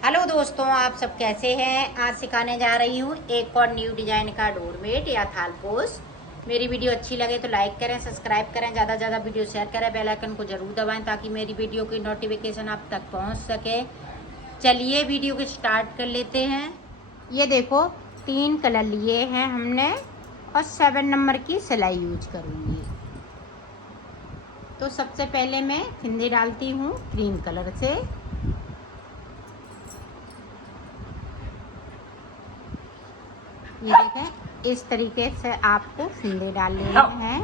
Hello दोस्तों, आप सब कैसे हैं। आज सिखाने जा रही हूँ एक और न्यू डिजाइन का डोरमेट या थालपोश। मेरी वीडियो अच्छी लगे तो लाइक करें, सब्सक्राइब करें, ज़्यादा से ज़्यादा वीडियो शेयर करें, बेल आइकन को ज़रूर दबाएं ताकि मेरी वीडियो की नोटिफिकेशन आप तक पहुँच सके। चलिए वीडियो को स्टार्ट कर लेते हैं। ये देखो 3 कलर लिए हैं हमने और 7 नंबर की सिलाई यूज करूँगी। तो सबसे पहले मैं फिंदे डालती हूँ क्रीम कलर से। ये देखें, इस तरीके से आपको फिंदे डाल लेने हैं।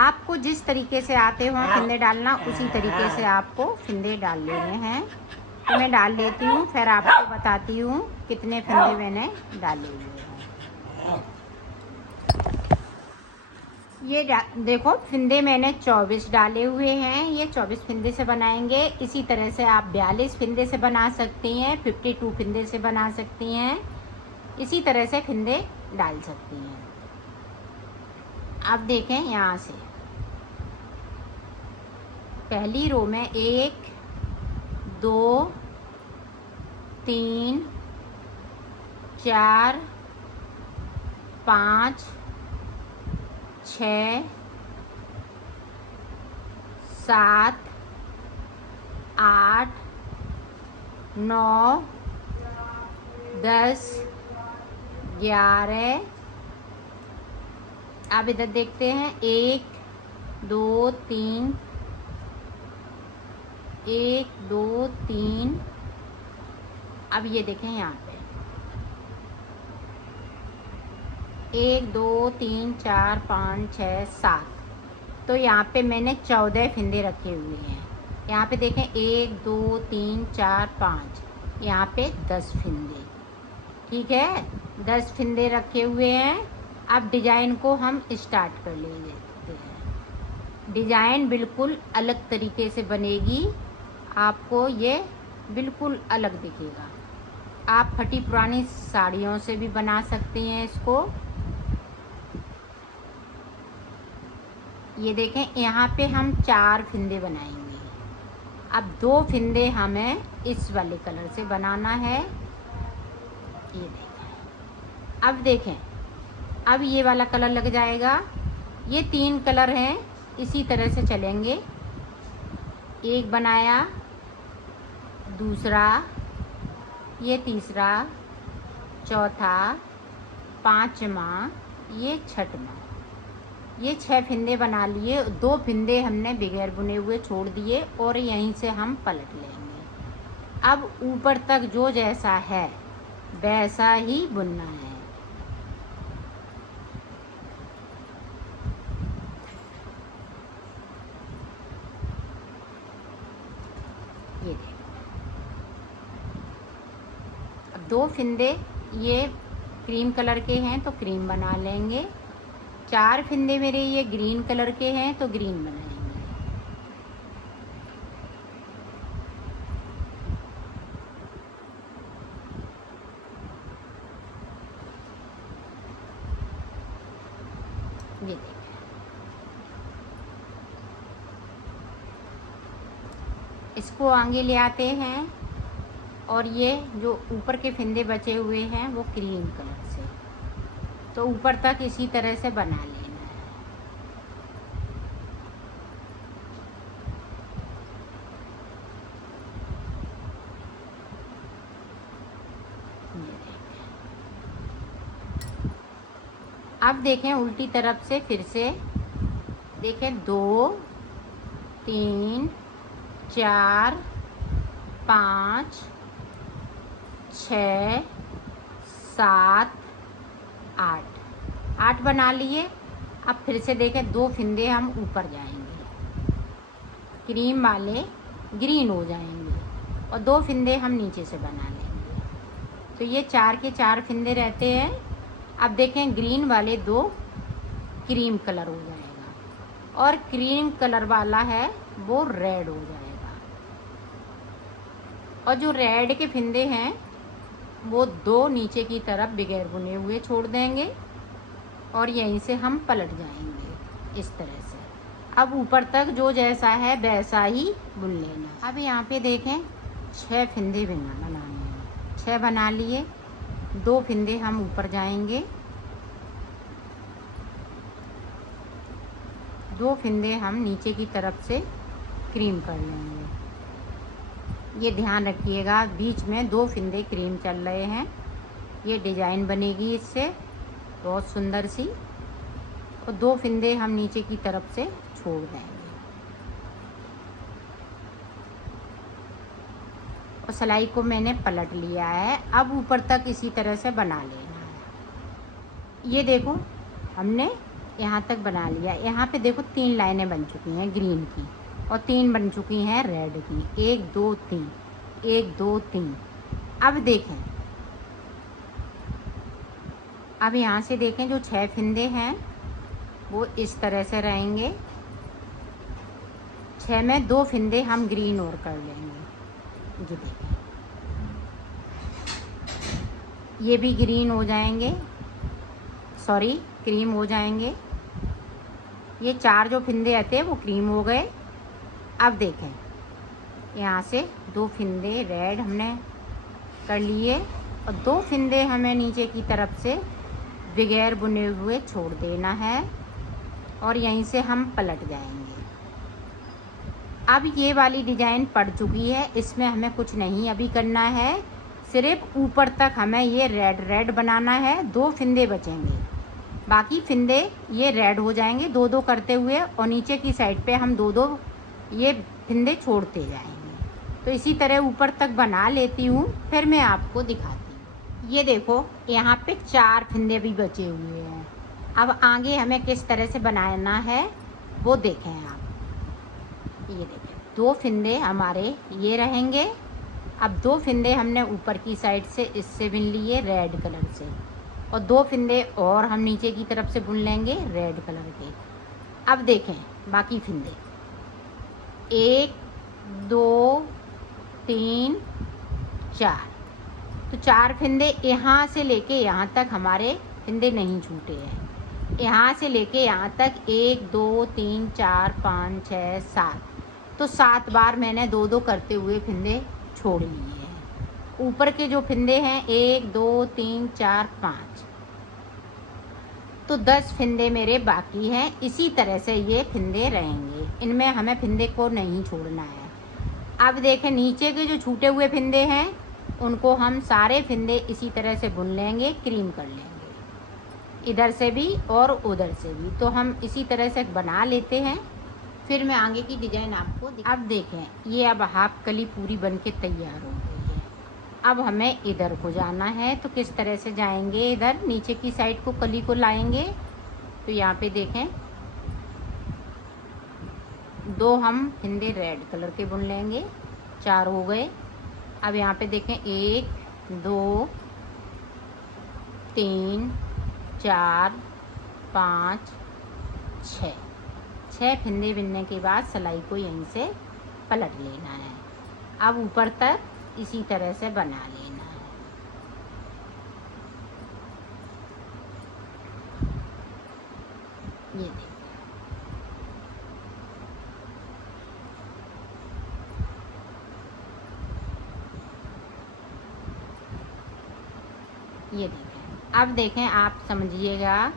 आपको जिस तरीके से आते हो फिंदे डालना, उसी तरीके से आपको फिंदे डाल लेने हैं। तो मैं डाल लेती हूँ, फिर आपको बताती हूँ कितने फिंदे मैंने डाले हुए हैं। ये देखो फिंदे मैंने 24 डाले हुए हैं। ये 24 फिंदे से बनाएंगे। इसी तरह से आप 42 फिंदे से बना सकती हैं, 52 फिंदे से बना सकती हैं। इसी तरह से फिंदे डाल सकती हैं। आप देखें, यहाँ से पहली रो में 1 2 3 4 5 6 7 8 9 10 11। आप इधर देखते हैं 1 2 3 1 2 3। अब ये देखें यहाँ पे 1 2 3 4 5 6 7। तो यहाँ पे मैंने 14 फिंदे रखे हुए हैं। यहाँ पे देखें 1 2 3 4 5, यहाँ पे 10 फिंदे। ठीक है, 10 फिंदे रखे हुए हैं। अब डिजाइन को हम स्टार्ट कर लेते हैं। डिजाइन बिल्कुल अलग तरीके से बनेगी, आपको ये बिल्कुल अलग दिखेगा। आप फटी पुरानी साड़ियों से भी बना सकती हैं इसको। ये देखें, यहाँ पे हम 4 फिंदे बनाएंगे। अब 2 फिंदे हमें इस वाले कलर से बनाना है। ये देखें, अब देखें, अब ये वाला कलर लग जाएगा। ये 3 कलर हैं, इसी तरह से चलेंगे। एक बनाया, दूसरा, ये तीसरा, चौथा, पांचवा, ये छठवां। ये 6 फिंदे बना लिए। 2 फिंदे हमने बगैर बुने हुए छोड़ दिए और यहीं से हम पलट लेंगे। अब ऊपर तक जो जैसा है वैसा ही बुनना है। ये देखो, अब 2 फिंदे ये क्रीम कलर के हैं तो क्रीम बना लेंगे। 4 फिंदे मेरे ये ग्रीन कलर के हैं तो ग्रीन बनाएंगे। ये देखिए, इसको आगे ले आते हैं और ये जो ऊपर के फिंदे बचे हुए हैं वो क्रीम कलर से, तो ऊपर तक इसी तरह से बना लेना है। अब देखें उल्टी तरफ से फिर से देखें, 2 3 4 5 6 7 8 बना लिए। अब फिर से देखें, 2 फिंदे हम ऊपर जाएंगे, क्रीम वाले ग्रीन हो जाएंगे और 2 फिंदे हम नीचे से बना लेंगे। तो ये 4 के 4 फिंदे रहते हैं। अब देखें, ग्रीन वाले 2 क्रीम कलर हो जाएगा और क्रीम कलर वाला है वो रेड हो जाएगा। और जो रेड के फिंदे हैं वो 2 नीचे की तरफ बगैर बुने हुए छोड़ देंगे और यहीं से हम पलट जाएंगे इस तरह से। अब ऊपर तक जो जैसा है वैसा ही बुन लेना। अब यहाँ पे देखें, 6 फंदे बनाने हैं। 6 बना लिए, 2 फंदे हम ऊपर जाएंगे, 2 फंदे हम नीचे की तरफ से क्रीम कर लेंगे। ये ध्यान रखिएगा, बीच में 2 फंदे क्रीम चल रहे हैं। ये डिजाइन बनेगी इससे बहुत सुंदर सी। और 2 फंदे हम नीचे की तरफ से छोड़ देंगे और सिलाई को मैंने पलट लिया है। अब ऊपर तक इसी तरह से बना लेना है। ये देखो, हमने यहाँ तक बना लिया। यहाँ पे देखो 3 लाइनें बन चुकी हैं ग्रीन की और 3 बन चुकी हैं रेड की। 1 2 3, 1 2 3। अब देखें, अब यहाँ से देखें जो 6 फंदे हैं वो इस तरह से रहेंगे। 6 में 2 फंदे हम ग्रीन और कर लेंगे। ये देखें, ये भी ग्रीन हो जाएंगे, सॉरी क्रीम हो जाएंगे। ये 4 जो फंदे आते हैं वो क्रीम हो गए। अब देखें, यहाँ से 2 फंदे रेड हमने कर लिए और 2 फंदे हमें नीचे की तरफ से बगैर बुने हुए छोड़ देना है और यहीं से हम पलट जाएंगे। अब ये वाली डिजाइन पड़ चुकी है, इसमें हमें कुछ नहीं अभी करना है, सिर्फ ऊपर तक हमें ये रेड बनाना है। 2 फंदे बचेंगे, बाकी फंदे ये रेड हो जाएंगे 2-2 करते हुए और नीचे की साइड पे हम 2-2 ये फंदे छोड़ते जाएंगे। तो इसी तरह ऊपर तक बना लेती हूँ, फिर मैं आपको दिखाती हूँ। ये देखो, यहाँ पे 4 फंदे भी बचे हुए हैं। अब आगे हमें किस तरह से बनाना है वो देखें आप। ये देखें, 2 फंदे हमारे ये रहेंगे। अब 2 फंदे हमने ऊपर की साइड से इससे बुन लिए रेड कलर से और 2 फंदे और हम नीचे की तरफ से बुन लेंगे रेड कलर के। अब देखें बाकी फंदे, 1 2 3 4। तो 4 फंदे यहाँ से लेके यहाँ तक हमारे फंदे नहीं छूटे हैं। यहाँ से लेके यहाँ तक 1 2 3 4 5 6 7। तो 7 बार मैंने 2-2 करते हुए फंदे छोड़ लिए हैं। ऊपर के जो फंदे हैं 1 2 3 4 5, तो 10 फंदे मेरे बाकी हैं। इसी तरह से ये फंदे रहेंगे, इनमें हमें फंदे को नहीं छोड़ना है। अब देखें, नीचे के जो छूटे हुए फंदे हैं उनको हम सारे फंदे इसी तरह से बुन लेंगे, क्रीम कर लेंगे, इधर से भी और उधर से भी। तो हम इसी तरह से बना लेते हैं, फिर मैं आगे की डिजाइन आपको अब देखें, ये अब हाफ कली पूरी बन के तैयार हो गई है। अब हमें इधर को जाना है, तो किस तरह से जाएंगे, इधर नीचे की साइड को कली को लाएंगे। तो यहाँ पे देखें 2 हम फंदे रेड कलर के बुन लेंगे, 4 हो गए। अब यहाँ पे देखें 1 2 3 4 5 6 फंदे बुनने के बाद सिलाई को यहीं से पलट लेना है। अब ऊपर तक इसी तरह से बना लेना है। ये देखिए, ये देखें। अब देखें, आप समझिएगा।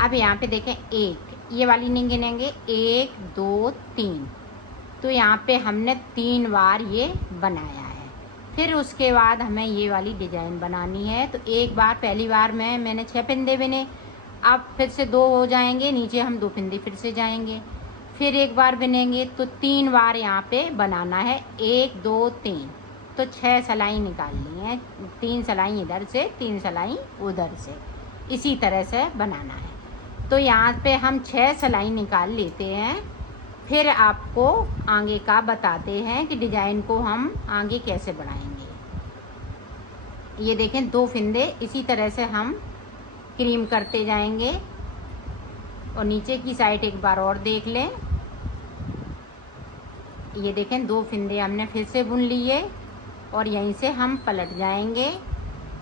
अब यहाँ पे देखें, 1 ये वाली नहीं गिनेंगे, 1 2 3। तो यहाँ पे हमने 3 बार ये बनाया है। फिर उसके बाद हमें ये वाली डिजाइन बनानी है। तो एक बार, पहली बार में मैंने 6 फंदे बुने, अब फिर से 2 हो जाएंगे, नीचे हम 2 फंदे फिर से जाएंगे, फिर एक बार बुनेंगे। तो 3 बार यहाँ पे बनाना है, 1 2 3। तो 6 सिलाई निकालनी है, 3 सिलाई इधर से 3 सिलाई उधर से, इसी तरह से बनाना है। तो यहाँ पे हम 6 सिलाई निकाल लेते हैं, फिर आपको आगे का बताते हैं कि डिजाइन को हम आगे कैसे बढ़ाएंगे। ये देखें, 2 फंदे इसी तरह से हम क्रीम करते जाएंगे और नीचे की साइड एक बार और देख लें। ये देखें, 2 फंदे हमने फिर से बुन लिए और यहीं से हम पलट जाएंगे,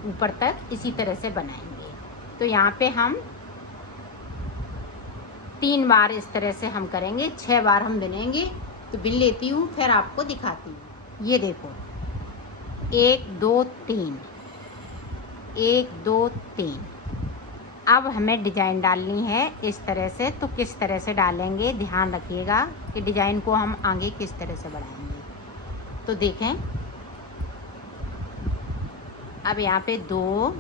ऊपर तक इसी तरह से बनाएंगे। तो यहाँ पे हम 3 बार इस तरह से हम करेंगे, 6 बार हम बुनेंगे। तो बुन लेती हूँ, फिर आपको दिखाती हूँ। ये देखो, 1 2 3, 1 2 3। अब हमें डिजाइन डालनी है इस तरह से। तो किस तरह से डालेंगे ध्यान रखिएगा कि डिजाइन को हम आगे किस तरह से बढ़ाएंगे। तो देखें, अब यहाँ पे 2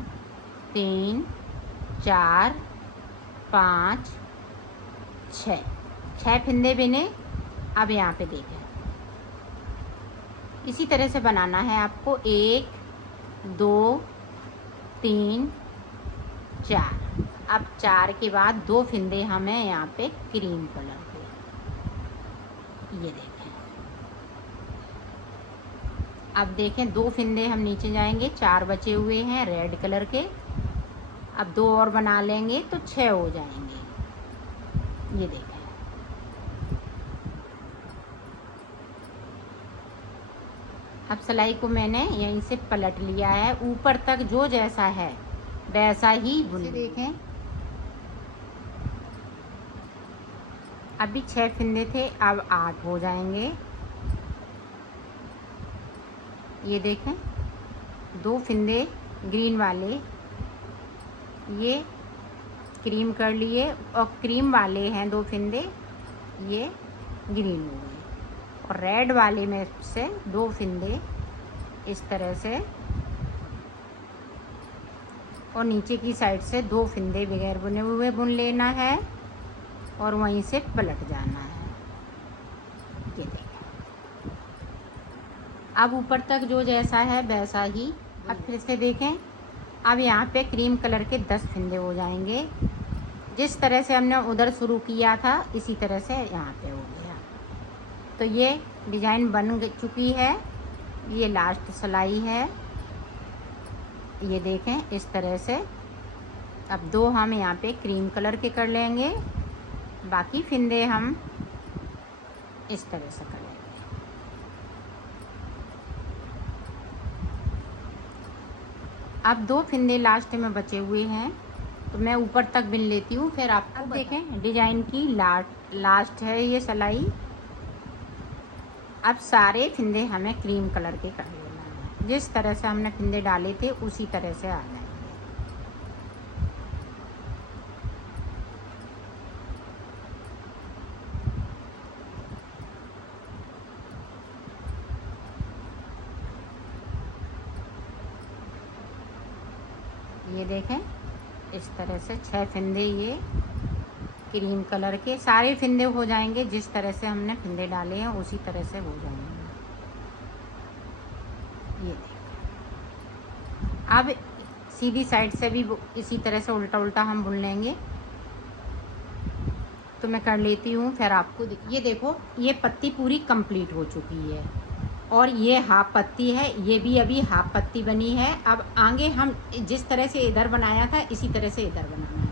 3 4 5 6 फंदे बिने। अब यहाँ पे देखें, इसी तरह से बनाना है आपको। 1 2 3 4। अब 4 के बाद 2 फंदे हमें यहाँ पे क्रीम कलर के, ये देखें। अब देखें 2 फंदे हम नीचे जाएंगे, 4 बचे हुए हैं रेड कलर के। अब 2 और बना लेंगे तो 6 हो जाएंगे, ये देखें। अब सिलाई को मैंने यहीं से पलट लिया है, ऊपर तक जो जैसा है वैसा ही बुन। देखें, अभी 6 फंदे थे, अब 8 हो जाएंगे। ये देखें, 2 फंदे ग्रीन वाले ये क्रीम कर लिए, और क्रीम वाले हैं 2 फंदे ये ग्रीन हो गए, और रेड वाले में से 2 फंदे इस तरह से, और नीचे की साइड से 2 फंदे बगैर बुने हुए बुन लेना है, और वहीं से पलट जाना है। ये देखें, अब ऊपर तक जो जैसा है वैसा ही। अब फिर से देखें, अब यहाँ पे क्रीम कलर के 10 फंदे हो जाएंगे। जिस तरह से हमने उधर शुरू किया था इसी तरह से यहाँ पे हो गया। तो ये डिज़ाइन बन चुकी है। ये लास्ट सिलाई है, ये देखें इस तरह से। अब 2 हम यहाँ पे क्रीम कलर के कर लेंगे, बाकी फंदे हम इस तरह से कर लेंगे। अब 2 फंदे लास्ट में बचे हुए हैं, तो मैं ऊपर तक बिन लेती हूँ, फिर आपको देखें। डिजाइन की लास्ट है ये सिलाई। अब सारे फंदे हमें क्रीम कलर के कर लेना है, जिस तरह से हमने फंदे डाले थे उसी तरह से आ जाएंगे। ये देखें, इस तरह से 6 फंदे ये क्रीम कलर के सारे फंदे हो जाएंगे। जिस तरह से हमने फंदे डाले हैं उसी तरह से हो जाएंगे। ये देखें, अब सीधी साइड से भी इसी तरह से उल्टा उल्टा हम बुन लेंगे। तो मैं कर लेती हूँ, फिर आपको ये देखो, ये पत्ती पूरी कंप्लीट हो चुकी है, और ये हाफ पत्ती है, ये भी अभी हाफ पत्ती बनी है। अब आगे हम जिस तरह से इधर बनाया था इसी तरह से इधर बनाना है।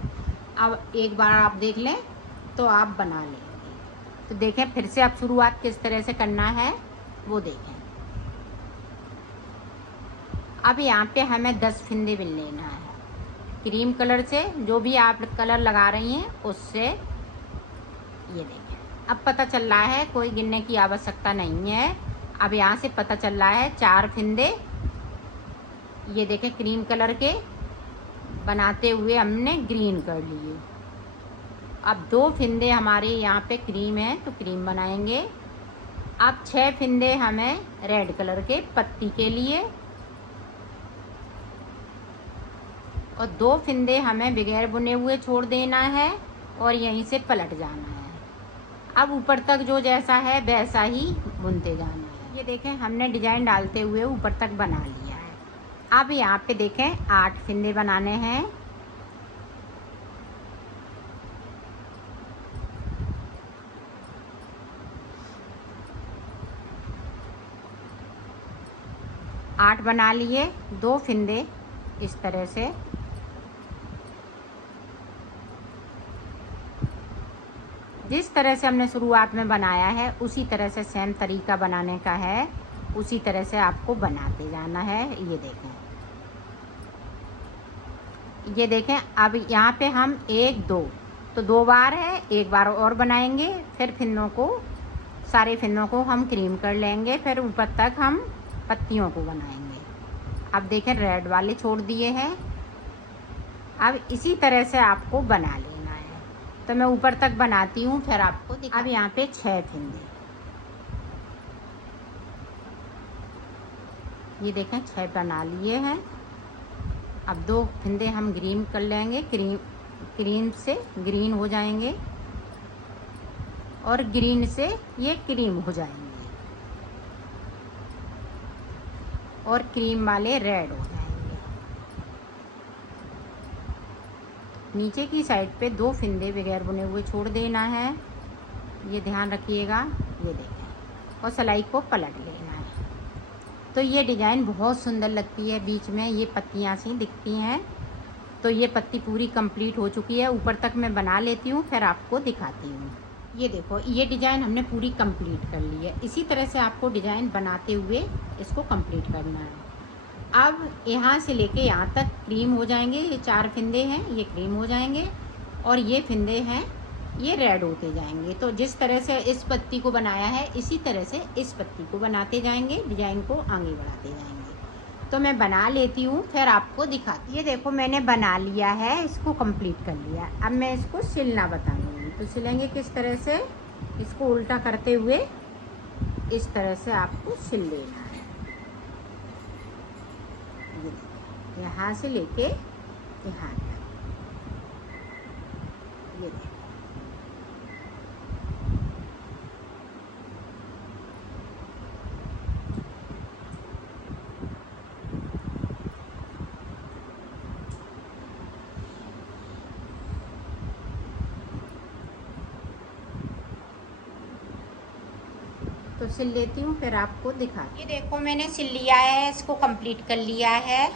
अब एक बार आप देख लें तो आप बना लेंगे। तो देखें, फिर से आप शुरुआत किस तरह से करना है वो देखें। अब यहाँ पे हमें 10 फंदे बिन लेना है क्रीम कलर से, जो भी आप कलर लगा रही हैं उससे। ये देखें, अब पता चल रहा है, कोई गिनने की आवश्यकता नहीं है। अब यहाँ से पता चल रहा है 4 फंदे ये देखें क्रीम कलर के बनाते हुए हमने ग्रीन कर लिए। अब 2 फंदे हमारे यहाँ पे क्रीम है तो क्रीम बनाएंगे। अब 6 फंदे हमें रेड कलर के पत्ती के लिए, और 2 फंदे हमें बगैर बुने हुए छोड़ देना है, और यहीं से पलट जाना है। अब ऊपर तक जो जैसा है वैसा ही बुनते जाना है। ये देखें, हमने डिजाइन डालते हुए ऊपर तक बना लिया है। अब यहाँ पे देखें 8 फंदे बनाने हैं। आठ बना लिए, 2 फंदे इस तरह से, जिस तरह से हमने शुरुआत में बनाया है उसी तरह से सेम तरीका बनाने का है, उसी तरह से आपको बनाते जाना है। ये देखें, ये देखें। अब यहाँ पे हम 1 2 तो 2 बार है, 1 बार और बनाएंगे, फिर फिन्नों को, सारे फिन्नों को हम क्रीम कर लेंगे, फिर ऊपर तक हम पत्तियों को बनाएंगे। अब देखें रेड वाले छोड़ दिए हैं। अब इसी तरह से आपको बना लेना है। तो मैं ऊपर तक बनाती हूँ फिर आपको दिखा। अब यहाँ पे 6 फिंदे, ये देखें 6 बना लिए हैं। अब 2 फिंदे हम ग्रीन कर लेंगे, क्रीम से ग्रीन हो जाएंगे और ग्रीन से ये क्रीम हो जाएंगे और क्रीम वाले रेड हो जाएंगे। नीचे की साइड पे 2 फिंदे बगैर बुने हुए छोड़ देना है, ये ध्यान रखिएगा। ये देखें और सिलाई को पलट लेना है। तो ये डिज़ाइन बहुत सुंदर लगती है। बीच में ये पत्तियाँ सी दिखती हैं। तो ये पत्ती पूरी कंप्लीट हो चुकी है। ऊपर तक मैं बना लेती हूँ फिर आपको दिखाती हूँ। ये देखो ये डिज़ाइन हमने पूरी कंप्लीट कर ली है। इसी तरह से आपको डिज़ाइन बनाते हुए इसको कंप्लीट करना है। अब यहाँ से लेके यहाँ तक क्रीम हो जाएंगे। ये 4 फिंदे हैं, ये क्रीम हो जाएंगे और ये फिंदे हैं ये रेड होते जाएंगे। तो जिस तरह से इस पत्ती को बनाया है इसी तरह से इस पत्ती को बनाते जाएंगे, डिज़ाइन को आगे बढ़ाते जाएंगे। तो मैं बना लेती हूँ फिर आपको दिखाती हूँ। ये देखो मैंने बना लिया है, इसको कंप्लीट कर लिया। अब मैं इसको सिलना बताऊँगी। तो सिलेंगे किस तरह से, इसको उल्टा करते हुए इस तरह से आपको सिल लेना है। ये यहाँ से लेके यहाँ तक, ये देखो। तो सिल लेती हूँ फिर आपको दिखा। ये देखो मैंने सिल लिया है, इसको कंप्लीट कर लिया है।